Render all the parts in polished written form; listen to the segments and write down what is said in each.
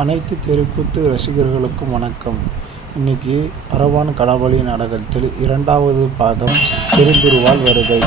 அனைத்து தெருக்கூத்து ரசிகர்களுக்கும் வணக்கம். இன்னைக்கு அரவான் களபலி நாடகத்தில் 2வது பாகம் பெருந்திருவாள் வருகை.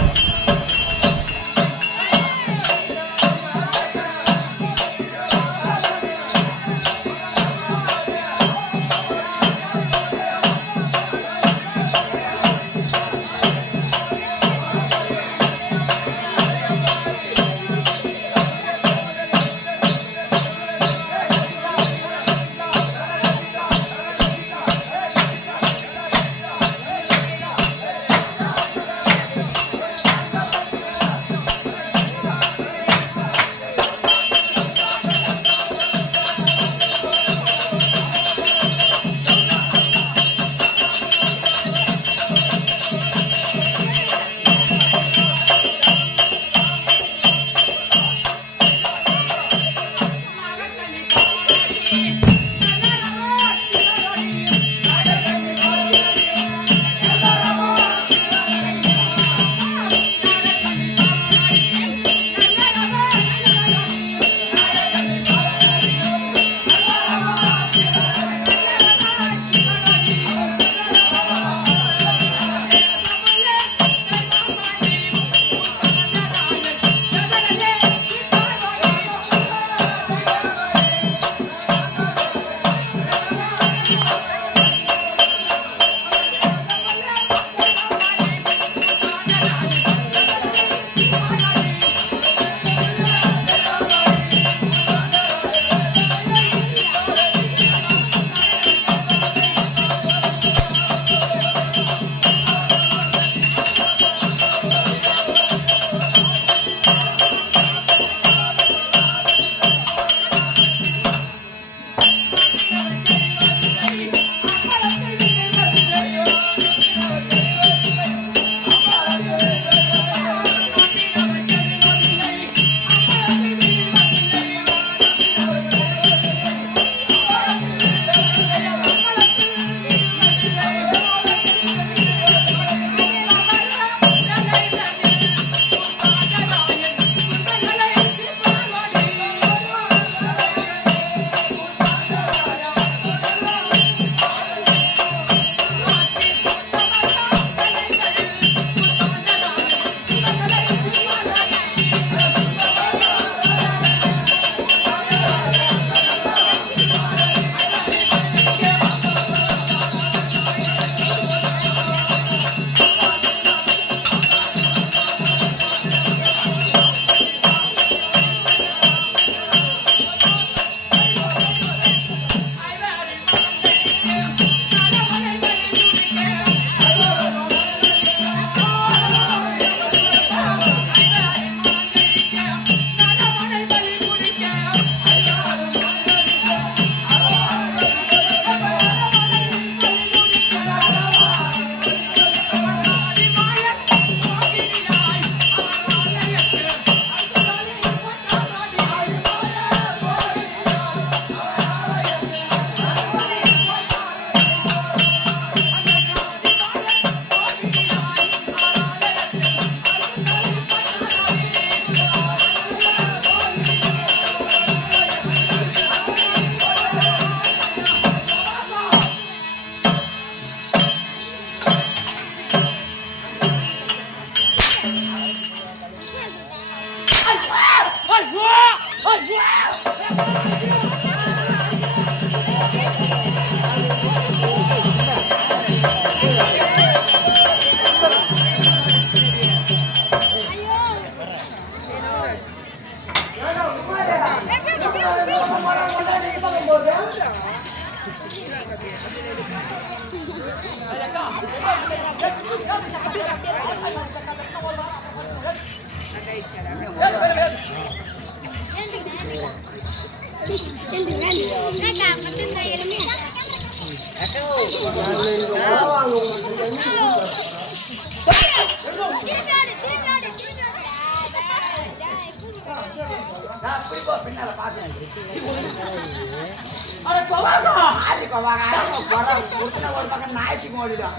ஒரு பக்கம் நாய்க்கு ஓடிடும்.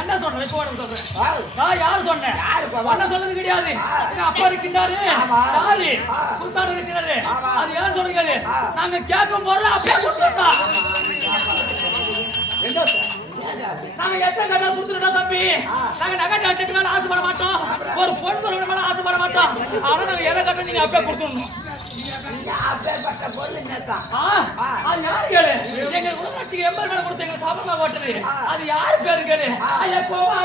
என்ன சொல்றேன் இப்போ சொல்றேன். நான் யாரு சொன்னேன்? ஒன்ன சொன்னது கிடையாது. அப்பா இருக்கின்றாரு, யாரு குத்தாடு இருக்கிறாரு, அது யார் சொல்றீங்க? நாங்க கேட்கும் போது அப்படியே கொடுத்துட்டோம். நாங்க எத்தனை கட்டா கொடுத்துட்டோம் தம்பி. நாங்க நகை கட்டுக்கு மேல ஆசைப்பட மாட்டோம், ஒரு பொண்ணு மேல ஆசைப்பட மாட்டோம். ஆனா நாங்க எதை கட்ட நீங்க அப்படியே கொடுத்துடணும். அது யாரு கேளு? எங்க உணர்ச்சிக்கு எம்பர் மேல கொடுத்து எங்களுக்கு சாப்பிடலாம் ஓட்டுது. அது யாரு பேரு கேளு? ஐயா கோவா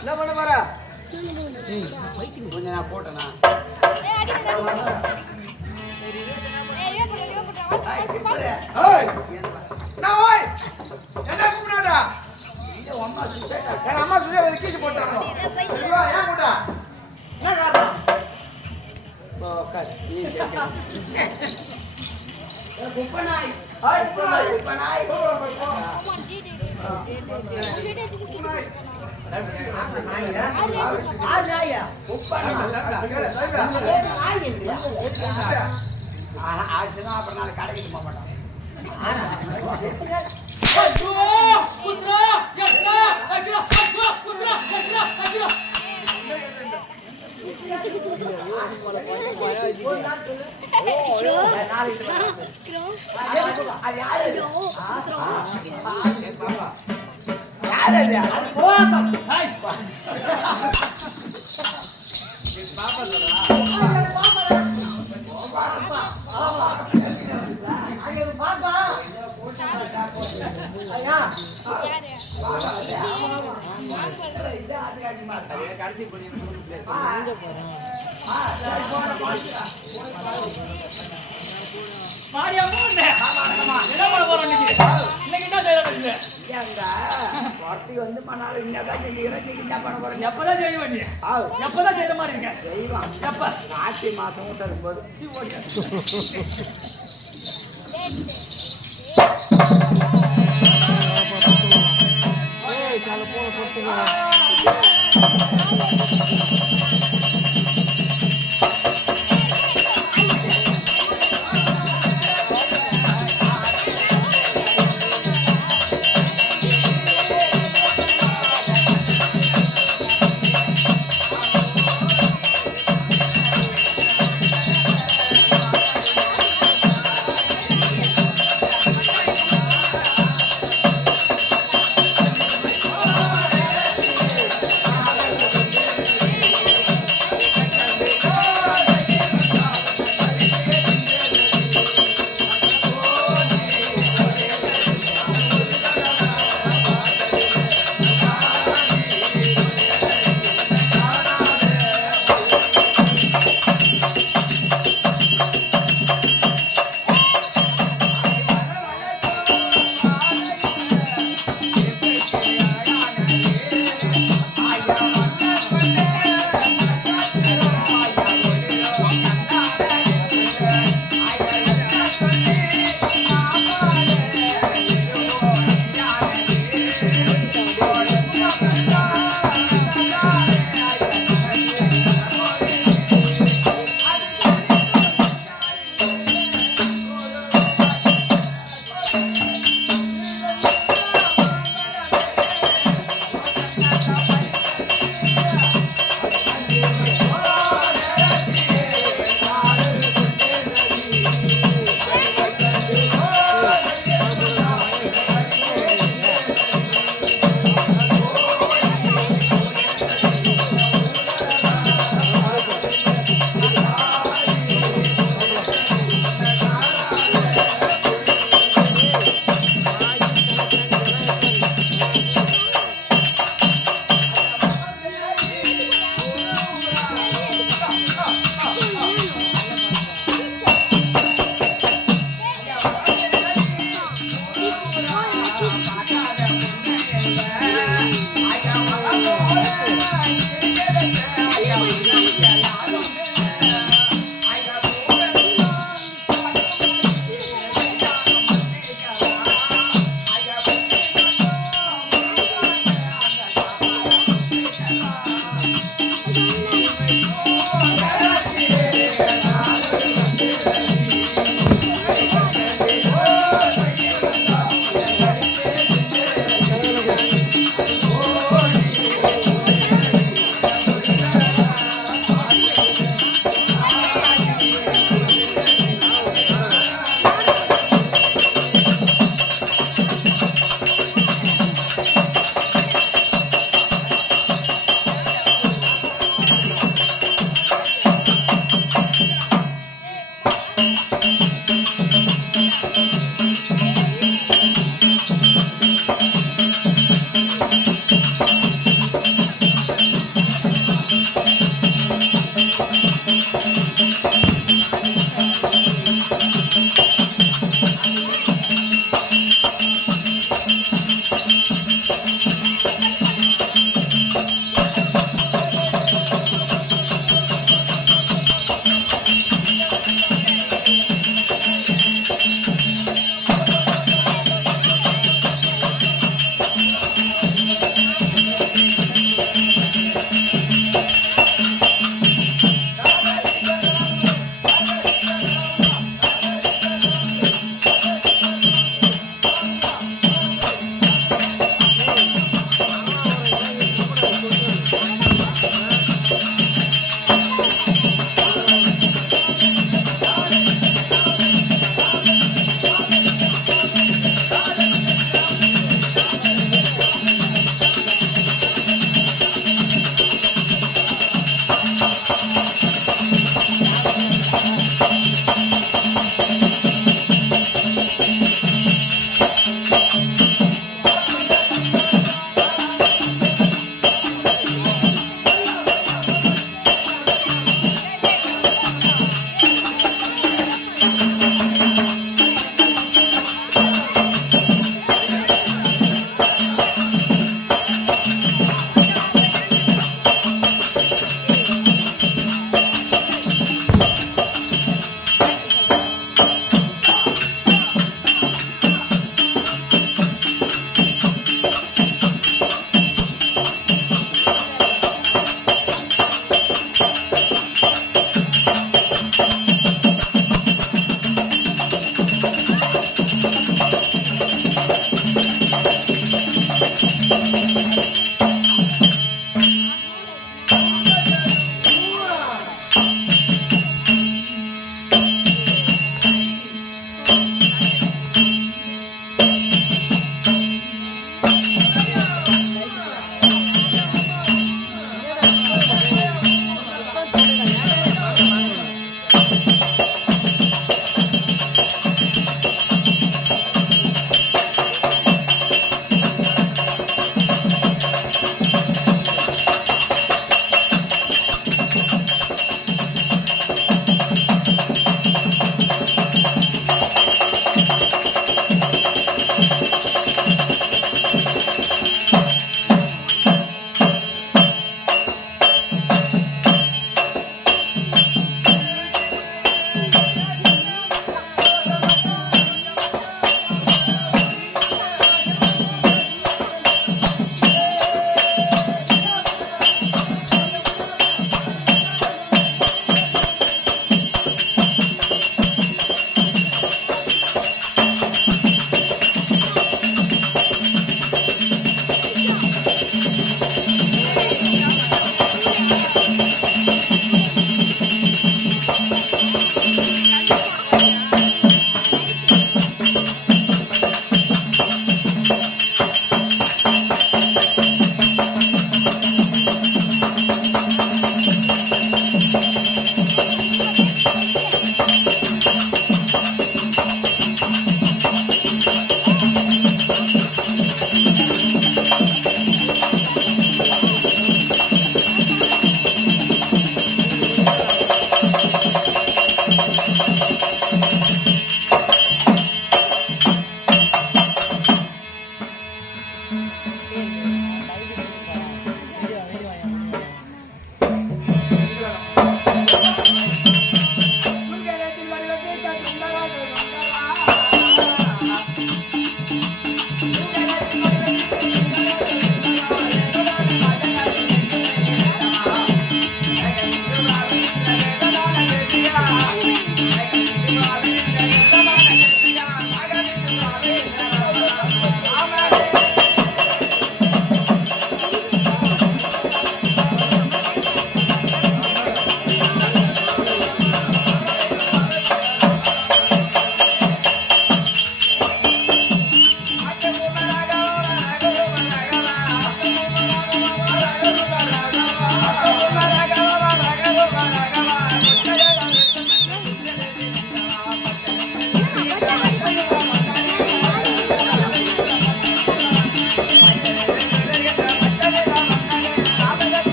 என்ன பண்ண போற? கொஞ்சம் நான் போட்டேனா? என்ன கூப்பிடாடா? அம்மா சுஷேட்டா கீச்சு போட்டாங்க. ஏன் போட்டா? என்ன காரணம்? குப்பனாய் குப்பனாய் அப்புறம் நாளைக்கு கடைக்கு போக மாட்டான். வந்து மணால என்னதான் பண்ண போறேன். எப்பதான் செய்ய வேண்டிய எப்பதான் செய்யற மாதிரி இருக்கேன் செய்வான். எப்ப கார்த்திகை மாசம் விட்டு இருக்கும்போது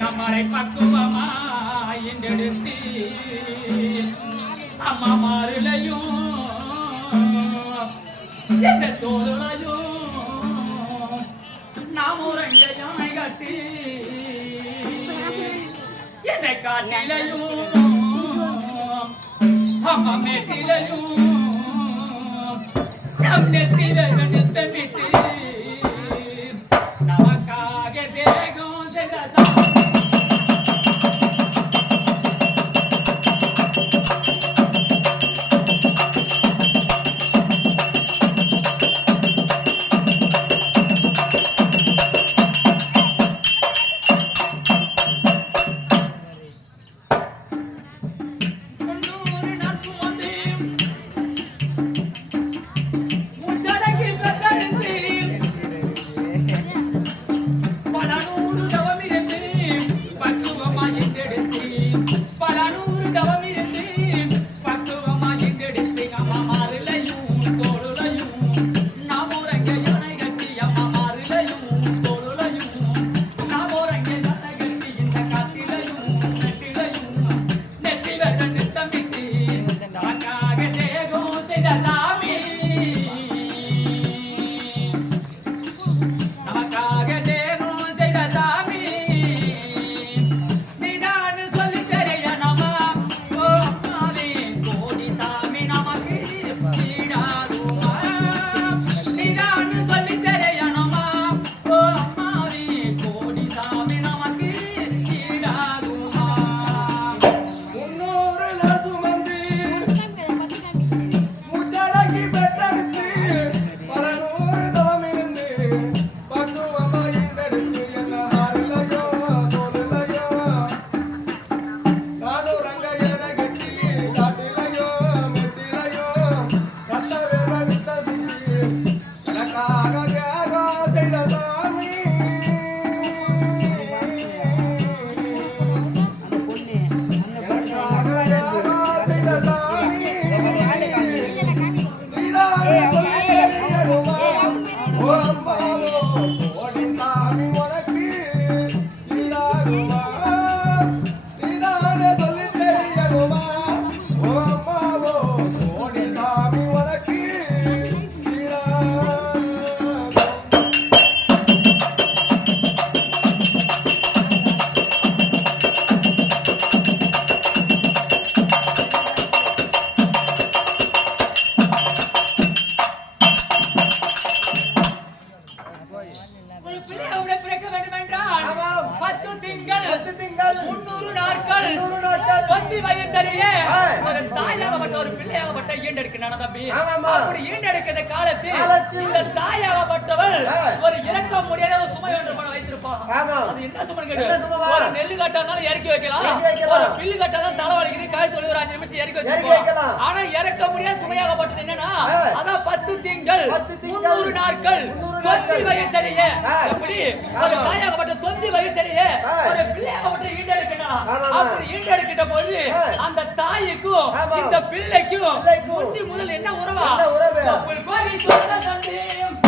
நம்மளை பக்குவமா என்றெடுத்து அம்மா மாறுலையும் எந்த தோளுலையும் நாம் உறங்க யானை கட்டி என்னை காட்டிலையும் அம்மா மேட்டிலையும் நம் நெத்தில நித்தமிட்டு நமக்காக வேகம் செய்த ஈண்டெடுக்கிற காலத்தில் இந்த தாயாகப்பட்டவள் ஒரு இறக்க முடியாத ஒரு சுமை ஒன்று பண்ண வைத்திருப்பான். அது என்ன சுமை கேட்டு ஒரு நெல்லு கட்டா இருந்தாலும் இறக்கி வைக்கலாம், ஒரு பில்லு கட்டா தான் தலை வலிக்குது கழுத்து வலி ஒரு 5 நிமிஷம் இறக்கி வச்சிருக்கோம். ஆனா இறக்க முடியாத சுமையாகப்பட்டது என்னன்னா அதான் 10 திங்கள் 300 நாட்கள் தொந்தி வயசரிய. எப்படி ஒரு தாயாகப்பட்ட தொந்தி வயசரிய ஒரு பிள்ளையாகப்பட்ட ஈண்டெடுக்கணும். அப்படி ஈண்டெடுக்கிட்ட போது அந்த தாய்க்கும் இந்த பிள்ளைக்கும் முந்தி முதல் என்ன உறவா? கோகை சொந்த தந்தையும்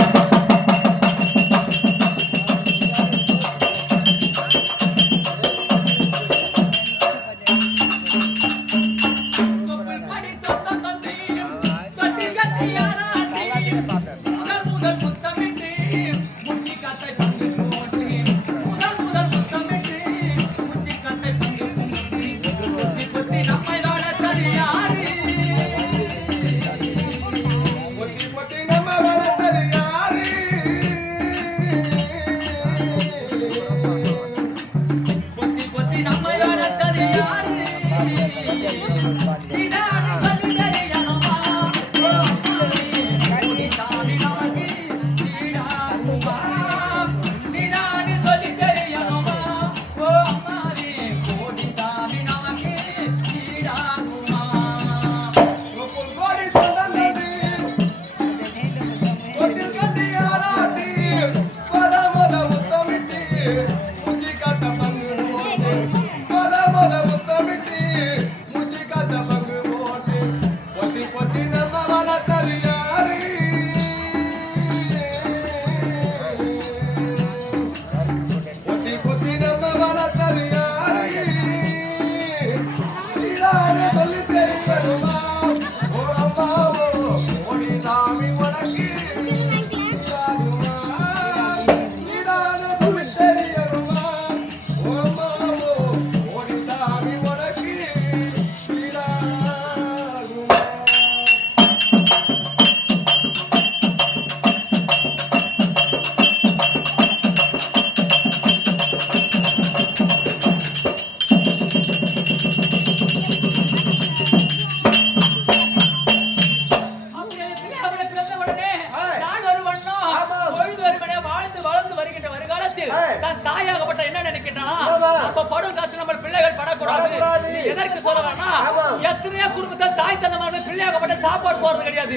சாப்பாடு போறது கிடையாது.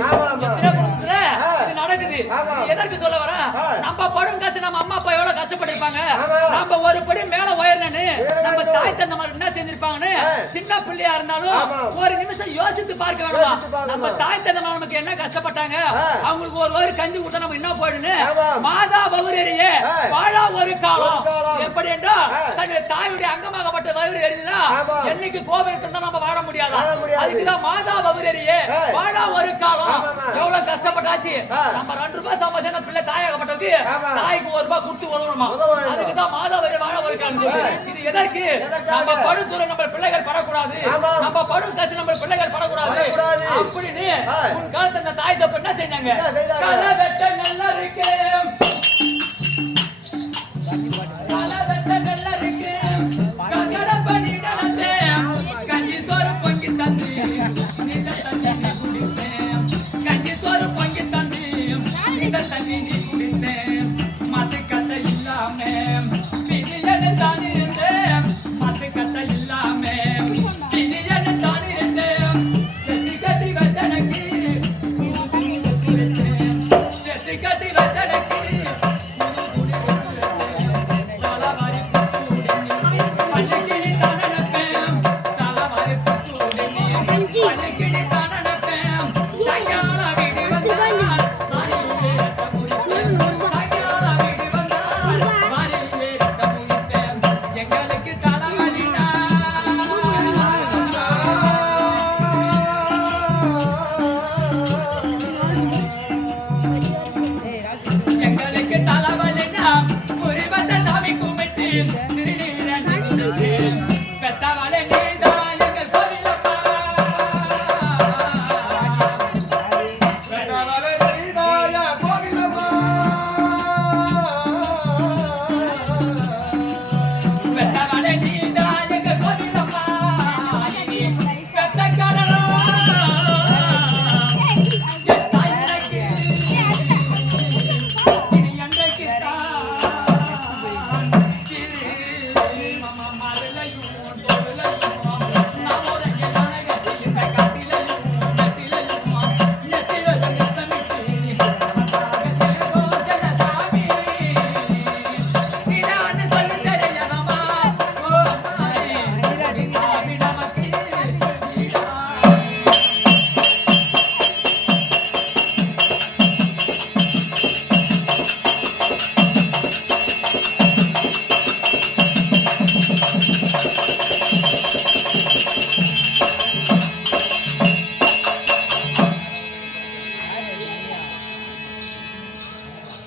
நடக்குது. எதற்கு சொல்ல வர நம்ம படும் காசு நம்ம அம்மா அப்பா எவ்வளவு கஷ்டப்பட்டிருப்பாங்க. நம்ம ஒரு படி மேல உயரணும்னு நம்ம தாய் தந்த மாதிரி என்ன செஞ்சிருப்பாங்கன்னு சின்ன பிள்ளையா இருந்தாலும் ஒரு நிமிஷம் யோசித்து பார்க்க வேணுமா? நம்ம தாய் தந்த நமக்கு என்ன கஷ்டப்பட்டாங்க, அவங்களுக்கு ஒரு கஞ்சி ஊட்ட நம்ம என்ன போயிடுன்னு மாதா பௌரியரியே வாழா ஒரு காலம். எப்படி என்றால் தன்னுடைய தாயுடைய அங்கமாகப்பட்ட வயிறு எரியுதா என்னைக்கு கோபுரத்தில் இருந்தா நம்ம வாழ முடியாதா? அதுக்குதான் மாதா பௌரியரியே வாழா ஒரு காலம். எவ்வளவு கஷ்டப்பட்டாச்சு. நம்ம 2 ரூபாய் சம்பாதிச்ச பிள்ளை தாயாகப்பட்டதுக்கு தாய்க்கு 1 ரூபாய் கொடுத்து உதவணுமா? அதுக்குதான் மாதா வாழ ஒரு காலம். இது எதற்கு? நம்ம படுத்துறை நம்ம பிள்ளைகள் படக்கூடாது, நம்ம படும் கஷ்டம் நம்ம பிள்ளைகள் படக்கூடாது அப்படின்னு உன் காலத்துல இந்த தாய் தப்பு என்ன செஞ்சாங்க? களை வெட்ட நல்லா இருக்கு, களை வெட்ட நல்லா இருக்கு, கங்கட பண்ணி நடந்தேன், கஞ்சி சோறு பொங்கி தந்து நீத தண்ணி நீ குடித்தேன், கஞ்சி சோறு பொங்கி தந்து நீத தண்ணி நீ குடித்தேன், மத்து கட்டை இல்லாம பிரியன்னு தான் இருந்தேன், மத்து கட்டை இல்லாம பிரியன்னு தான் இருந்தேன், செத்தி கட்டி வச்சனக்கு செத்தி கட்டி வச்சனக்கு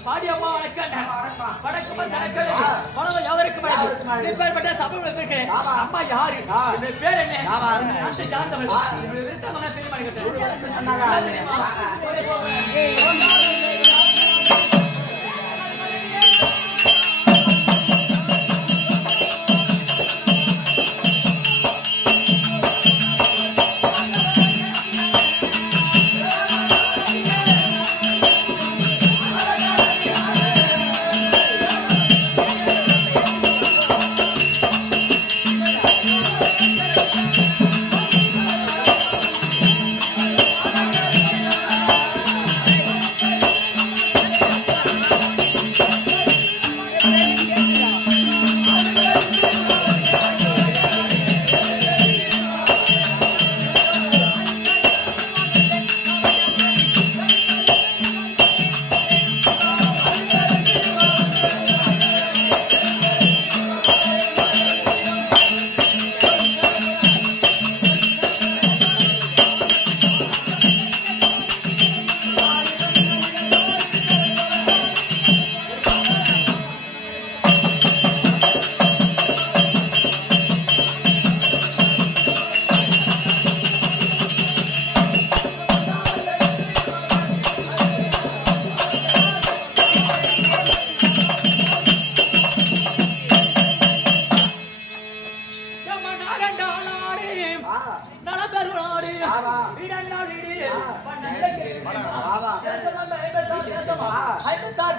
பாடி அம்மா வணக்கம் வணக்கமா தனக்கு பணம் எவருக்கு வணக்கம் இப்பேற்பட்ட சபையில் இருக்கிறேன் அம்மா யாரு இந்த பேர் என்ன நாட்டு சார்ந்தவள் விருத்தமான பெருமாள்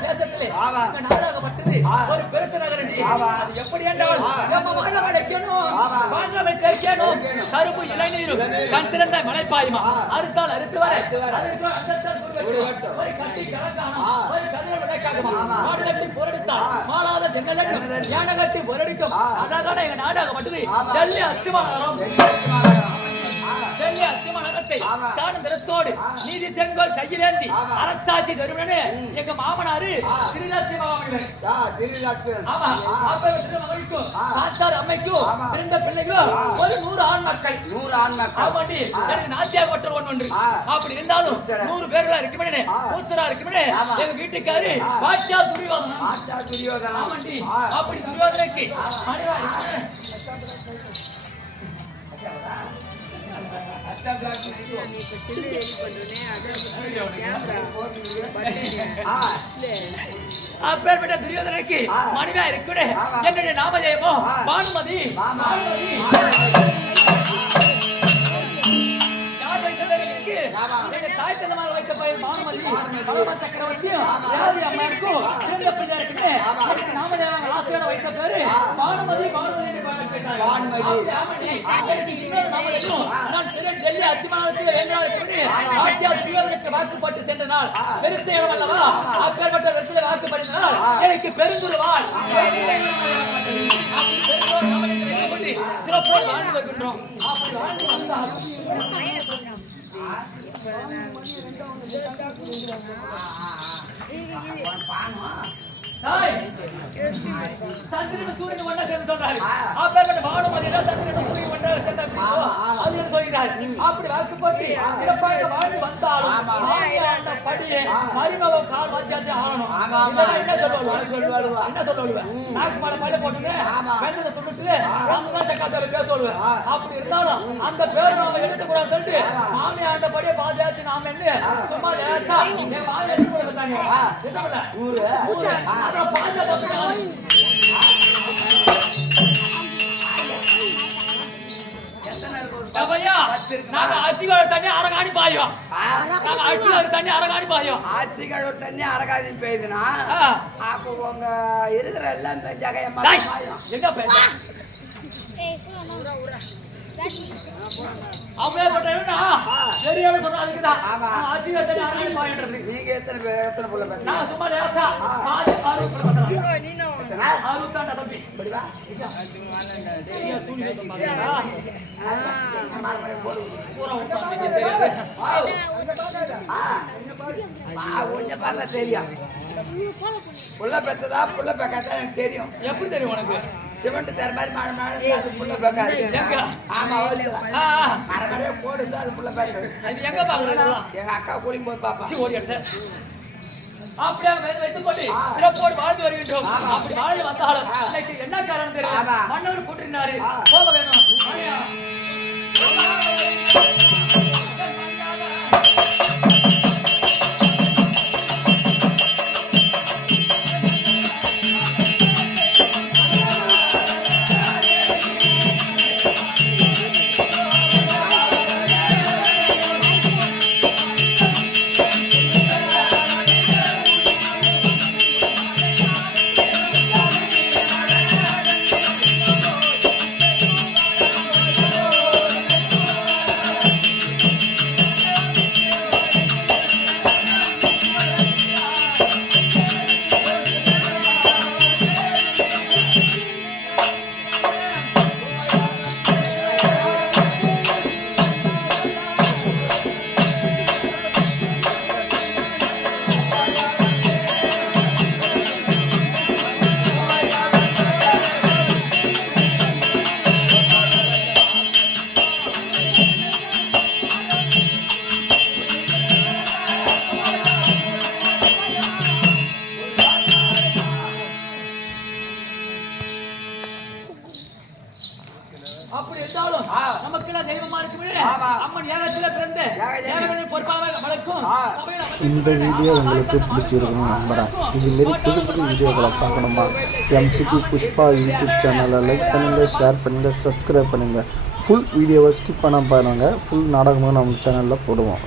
தேசத்திலே நாடாகப்பட்டது ஒரு பெருத்த நகரண்டி எப்படி என்றால் நம்ம வாழ வைக்கணும் வாழ்வை தேய்க்கணும் கரும்பு இளநீரும் கண் திறந்த மலைப்பாயுமா அறுத்தால் அறுத்து வர ஒரு கட்டி கலக்கானா ஒரு கதிர விளக்காகுமா மாடு கட்டி பொருடுத்தால் மாளாத ஜன்னல் யானை கட்டி பொருடிக்கும் அழகான எங்க நாடாகப்பட்டது டெல்லி அத்திமானம் தானந்தரத்தோடு நீதி செங்கோல் கையிலேந்தி அரசாட்சி தருவனே எங்க மாமனாரு திருநாத்தி மாமனிவர் ஆமா திருமகனுக்கும் தாத்தார் அம்மைக்கும் பிறந்த பிள்ளைகளும் ஒரு 100 ஆண் மக்கள் ஆமாண்டி எனக்கு நாத்தியா கொட்டல் ஒன்று அப்படி இருந்தாலும் 100 பேர்களா இருக்குமே கூத்தரா இருக்குமே எங்க வீட்டுக்காரு பாட்சா துரியோதனன் ஆமாண்டி அப்படி துரியோதனைக்கு அப்பேற்பட்ட துரியோதனைக்கு மனைவியா இருக்கிற என்னுடைய நாமதேயமோ பானுமதி தாய் தந்தமாக வைத்த பெயர் பானுமதி சக்கரவர்த்தியும் அம்மாருக்கும் பிறந்த பிள்ளை இருக்குன்னு நாமதேவன் ஆசையோட வைத்த பேரு பானுமதி டெல்லி அத்திமானத்தில் வாக்குப்பட்டு சென்ற நாள் பெருத்த இடம் அல்லவா அப்பேற்பட்ட வெற்றில வாக்குப்பட்டனால் எனக்கு பெருந்துருவாள் சிறப்போடு வாழ்ந்து வருகின்றோம் அப்படி வாழ்ந்து வந்தால் சந்திரன் சூரியன் ஒண்ணா சேர்ந்து சொல்றாரு அப்பேற்பட்ட பானுமதி சந்திரன் சூரியன் ஒண்ணா சேர்ந்து சொல்கிறார் அப்படி வாக்கு போட்டு சிறப்பாக வாழ்ந்து வந்தாலும் படியே மருமவ கால் வாச்சியாச்சு ஆகணும் என்ன சொல்லுவாங்க என்ன சொல்லுவாங்க நாக்கு மேல மழை போட்டுங்க வெந்ததை துண்டுட்டு தான் சக்காத்தால பேச சொல்லுவேன் அப்படி இருந்தாலும் அந்த பேர் நாம எடுத்துக்கூடாது சொல்லிட்டு மாமி ஆண்டபடியே பாதியாச்சு நாம என்ன சும்மா ஏச்சா என் மாமி எடுத்து கூட வந்தாங்க ஊரு அப்புறம் பாதியா நாங்க அரிசிகளோட தண்ணி அரகாணி பாயும் நாங்க அரிசிகளோட தண்ணி அரகாணி பாயும் அரிசிகளோட தண்ணி அரகாணி பெய்யுதுன்னா அப்போ உங்க இருக்கிற எல்லாம் தஞ்சாக என்ன பேச அப்பேற்பட்டா சரியான சொன்னா அதுக்குதான் அரிசிகளோட தண்ணி அரகாணி பாயின்றது நீங்க எத்தனை புள்ள பேச நான் சும்மா லேசா பாதி ஆறு புள்ள பேசலாம் நீனோ ஆறு தாண்டா தம்பி படிவா நீ சூனி சொல்றா பூரா பார்த்தா தெரியும் புள்ள பெத்ததா புள்ள பெக்காதா எனக்கு தெரியும் எப்படி தெரியும் உனக்கு சிமெண்ட் தர மாதிரி மழை மழை அது புள்ள பெக்காது எங்க ஆமா மரமழையே போடுது அது புள்ள பெக்காது அது எங்க பாக்குறா எங்க அக்கா கூலிங் போய் பாப்பா ஓடி எடுத்த அப்படியே வைத்துக் கொண்டு சிறப்போடு வாழ்ந்து வருகின்றோம். அப்படி வாழ்ந்து வந்தாலும் இன்னைக்கு என்ன காரணம் தெரியும்? மன்னவர் கூட்டினாரு, போக வேணும். அப்படி இருந்தாலும் நமக்கெல்லாம் தெய்வமா இருக்குமே அம்மன் ஏகத்துல பிறந்த ஏகத்திலே பொறுப்பாக வளர்க்கும் இந்த வீடியோ உங்களுக்கு பிடிச்சிருக்கணும் நம்புகிறேன். இதுமாரி புது புது வீடியோக்களை பார்க்கணுமா எம்சிபி புஷ்பா யூடியூப் சேனலை லைக் பண்ணுங்கள், ஷேர் பண்ணுங்கள், சப்ஸ்கிரைப் பண்ணுங்கள். ஃபுல் வீடியோவை ஸ்கிப் பண்ண பாருங்கள். ஃபுல் நாடகமாக நம்ம சேனலில் போடுவோம்.